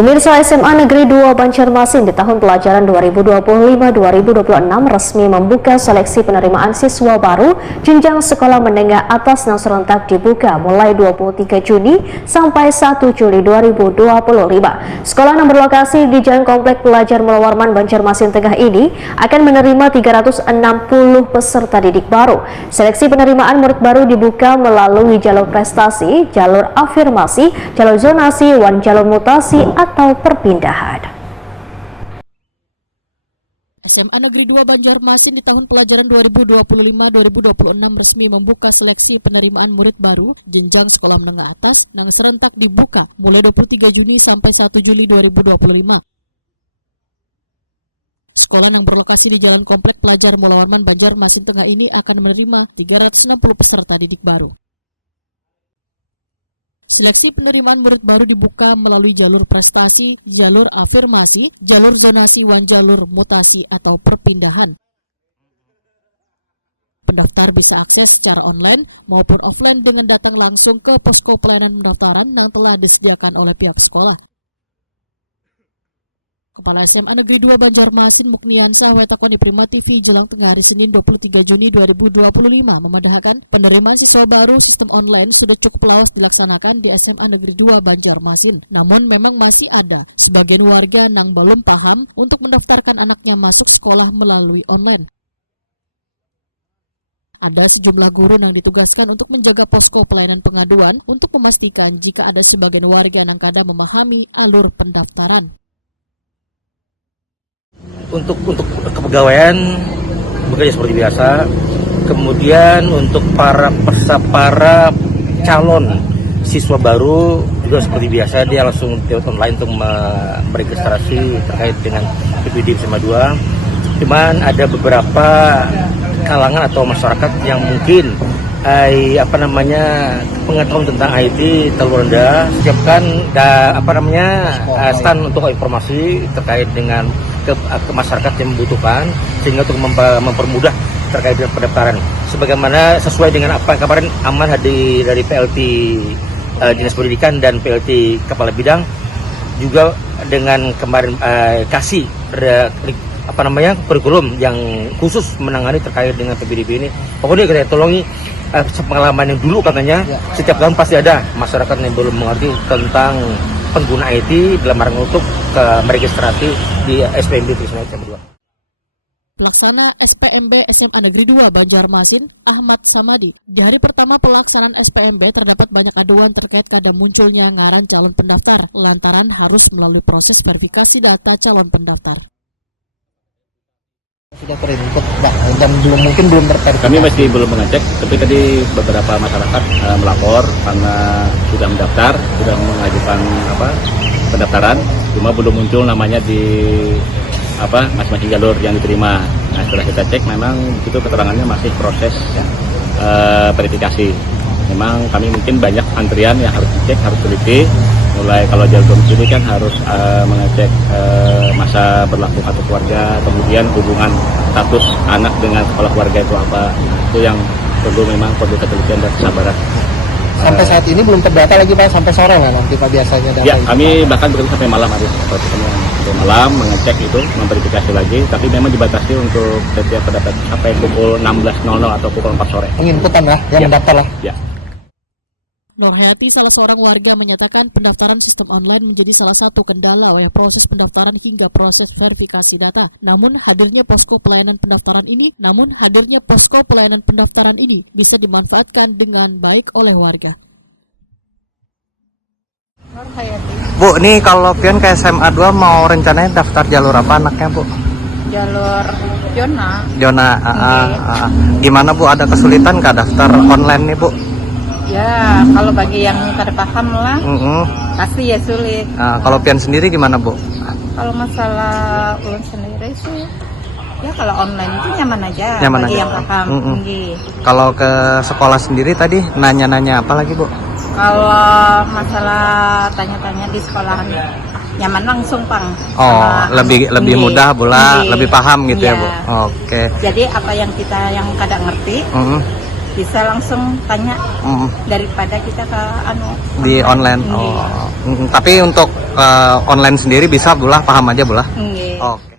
Pemirsa, SMA Negeri 2 Banjarmasin di tahun pelajaran 2025-2026 resmi membuka seleksi penerimaan siswa baru jenjang sekolah menengah atas yang serentak dibuka mulai 23 Juni sampai 1 Juli 2025. Sekolah yang berlokasi di Jalan Komplek Pelajar Mulawarman Banjarmasin Tengah ini akan menerima 360 peserta didik baru. Seleksi penerimaan murid baru dibuka melalui jalur prestasi, jalur afirmasi, jalur zonasi, jalur mutasi atau perpindahan. SMA Negeri 2 Banjarmasin di tahun pelajaran 2025-2026 resmi membuka seleksi penerimaan murid baru jenjang sekolah menengah atas yang serentak dibuka mulai 23 Juni sampai 1 Juli 2025. Sekolah yang berlokasi di Jalan Komplek Pelajar Mulawarman Banjarmasin Tengah ini akan menerima 360 peserta didik baru. Seleksi penerimaan murid baru dibuka melalui jalur prestasi, jalur afirmasi, jalur zonasi, jalur mutasi atau perpindahan. Pendaftar bisa akses secara online maupun offline dengan datang langsung ke posko pelayanan pendaftaran yang telah disediakan oleh pihak sekolah. Kepala SMA Negeri 2 Banjarmasin Mukniansah Wetakoni Prima TV Jelang Tengah hari Senin 23 Juni 2025 memandahkan penerimaan siswa baru sistem online sudah cukup lawas dilaksanakan di SMA Negeri 2 Banjarmasin. Namun memang masih ada sebagian warga yang belum paham untuk mendaftarkan anaknya masuk sekolah melalui online. Ada sejumlah guru yang ditugaskan untuk menjaga posko pelayanan pengaduan untuk memastikan jika ada sebagian warga yang kadang memahami alur pendaftaran. Untuk kepegawaian bekerja seperti biasa. Kemudian untuk para calon siswa baru juga seperti biasa, dia langsung lewat online untuk meregistrasi terkait dengan PPD SMA 2. Cuman ada beberapa kalangan atau masyarakat yang mungkin pengetahuan tentang IT terlalu rendah. Siapkan stand untuk informasi terkait dengan ke masyarakat yang membutuhkan, sehingga untuk mempermudah terkait dengan pendaftaran. Sebagaimana sesuai dengan apa yang kemarin aman dari PLT Dinas Pendidikan dan PLT Kepala Bidang, juga dengan kemarin kasih kurikulum yang khusus menangani terkait dengan PPDB ini. Pokoknya kita tolongi pengalaman yang dulu katanya setiap tahun pasti ada masyarakat yang belum mengerti tentang pengguna IT dalam rangka untuk meregistrasi di SPMB SMA 2. Pelaksana SPMB SMA Negeri 2 Banjarmasin, Ahmad Samadi. Di hari pertama pelaksanaan SPMB terdapat banyak aduan terkait kadang munculnya ngaran calon pendaftar, lantaran harus melalui proses verifikasi data calon pendaftar. Sudah terinput Pak, dan belum terverifikasi. Kami masih belum mengecek, tapi tadi beberapa masyarakat melapor karena sudah mendaftar, sudah mengajukan pendaftaran, cuma belum muncul namanya di masing-masing jalur yang diterima. Nah, setelah kita cek, memang itu keterangannya masih proses verifikasi. Memang kami mungkin banyak antrian yang harus dicek, harus teliti. Mulai kalau jalur domisili kan harus mengecek masa berlaku kartu keluarga, kemudian hubungan status anak dengan kepala keluarga itu apa. Itu yang memang perlu ketelitian dan kesabaran. Sampai saat ini belum terdata lagi Pak, sampai sore lah nanti Pak biasanya data ya, itu. Kami bahkan bekerja sampai malam sampai malam mengecek itu, memverifikasi lagi, tapi memang dibatasi untuk setiap pendapat sampai pukul 16.00 atau pukul 4 sore. Penginputan lah, yang mendaftar lah. Ya. Nurhayati, salah seorang warga, menyatakan pendaftaran sistem online menjadi salah satu kendala oleh proses pendaftaran hingga proses verifikasi data. Namun hadirnya posko pelayanan pendaftaran ini bisa dimanfaatkan dengan baik oleh warga. Bu, ini kalau pian ke SMA 2 mau rencananya daftar jalur apa anaknya Bu? Jalur Jona. Gimana Bu, ada kesulitan nggak daftar online nih Bu? Ya, kalau bagi yang kada paham lah, pasti ya sulit. Kalau pian sendiri gimana Bu? Kalau masalah ulun sendiri sih, ya kalau online itu nyaman aja Nyaman bagi aja. yang paham. Kalau ke sekolah sendiri tadi nanya-nanya apa lagi Bu? Kalau masalah tanya-tanya di sekolahan, nyaman langsung Pang. Lebih mudah bola, lebih paham gitu ya Bu. Oke. Jadi apa yang kita yang kada ngerti, bisa langsung tanya daripada kita ke di online. Nggih. Tapi untuk online sendiri bisa Bulah paham aja Bulah. Nggih. Oh.